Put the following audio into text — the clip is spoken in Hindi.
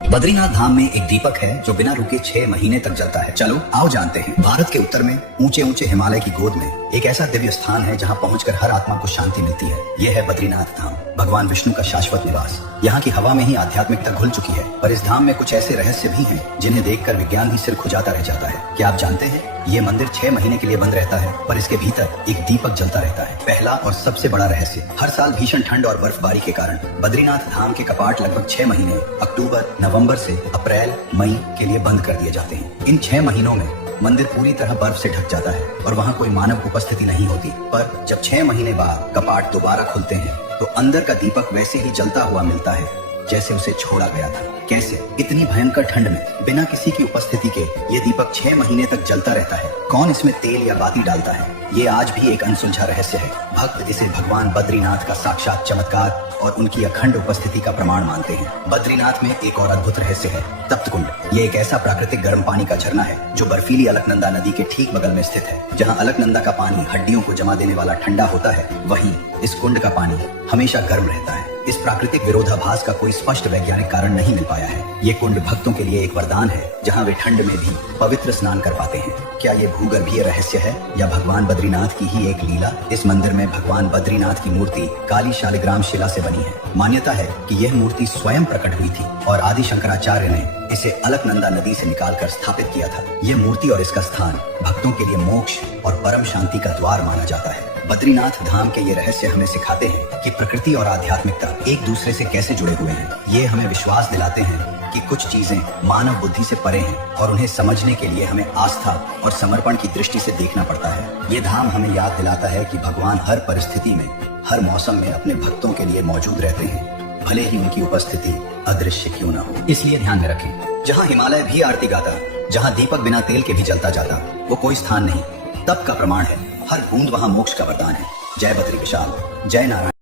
बद्रीनाथ धाम में एक दीपक है जो बिना रुके 6 महीने तक जलता है। चलो आओ जानते हैं। भारत के उत्तर में ऊंचे ऊंचे हिमालय की गोद में एक ऐसा दिव्य स्थान है जहां पहुंचकर हर आत्मा को शांति मिलती है। यह है बद्रीनाथ धाम, भगवान विष्णु का शाश्वत निवास। यहाँ की हवा में ही आध्यात्मिकता घुल चुकी है, पर इस धाम में कुछ ऐसे रहस्य भी हैं जिन्हें देखकर विज्ञान ही सिर खुजाता रह जाता है। क्या आप जानते हैं ये मंदिर 6 महीने के लिए बंद रहता है, पर इसके भीतर एक दीपक जलता रहता है। पहला और सबसे बड़ा रहस्य, हर साल भीषण ठंड और बर्फबारी के कारण बद्रीनाथ धाम के कपाट लगभग 6 महीने अक्टूबर नवंबर से अप्रैल मई के लिए बंद कर दिए जाते हैं। इन 6 महीनों में मंदिर पूरी तरह बर्फ से ढक जाता है और वहाँ कोई मानव उपस्थिति नहीं होती। पर जब 6 महीने बाद कपाट दोबारा खुलते हैं तो अंदर का दीपक वैसे ही जलता हुआ मिलता है जैसे उसे छोड़ा गया था। कैसे? इतनी भयंकर ठंड में बिना किसी की उपस्थिति के ये दीपक 6 महीने तक जलता रहता है। कौन इसमें तेल या बाती डालता है, ये आज भी एक अनसुलझा रहस्य है। भक्त इसे भगवान बद्रीनाथ का साक्षात चमत्कार और उनकी अखंड उपस्थिति का प्रमाण मानते हैं। बद्रीनाथ में एक और अद्भुत रहस्य है, तप्त कुंड। ये एक ऐसा प्राकृतिक गर्म पानी का झरना है जो बर्फीली अलकनंदा नदी के ठीक बगल में स्थित है। जहाँ अलकनंदा का पानी हड्डियों को जमा देने वाला ठंडा होता है, वहीं इस कुंड का पानी हमेशा गर्म रहता है। इस प्राकृतिक विरोधाभास का कोई स्पष्ट वैज्ञानिक कारण नहीं मिल पाया है। ये कुंड भक्तों के लिए एक वरदान है, जहाँ वे ठंड में भी पवित्र स्नान कर पाते हैं। क्या ये भूगर्भीय रहस्य है या भगवान बद्रीनाथ की ही एक लीला? इस मंदिर में भगवान बद्रीनाथ की मूर्ति काली शालिग्राम शिला से बनी है। मान्यता है कि यह मूर्ति स्वयं प्रकट हुई थी और आदि शंकराचार्य ने इसे अलकनंदा नदी से निकालकर स्थापित किया था। यह मूर्ति और इसका स्थान भक्तों के लिए मोक्ष और परम शांति का द्वार माना जाता है। बद्रीनाथ धाम के ये रहस्य हमें सिखाते हैं कि प्रकृति और आध्यात्मिकता एक दूसरे से कैसे जुड़े हुए हैं। ये हमें विश्वास दिलाते हैं कि कुछ चीजें मानव बुद्धि से परे हैं और उन्हें समझने के लिए हमें आस्था और समर्पण की दृष्टि से देखना पड़ता है। ये धाम हमें याद दिलाता है कि भगवान हर परिस्थिति में, हर मौसम में अपने भक्तों के लिए मौजूद रहते हैं, भले ही उनकी उपस्थिति अदृश्य क्यों न हो। इसलिए ध्यान में रखें, जहाँ हिमालय भी आरती गाता, जहाँ दीपक बिना तेल के भी जलता जाता, वो कोई स्थान नहीं, तप का प्रमाण है। हर बूंद वहाँ मोक्ष का वरदान है। जय बद्री विशाल, जय नारायण।